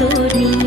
তোরে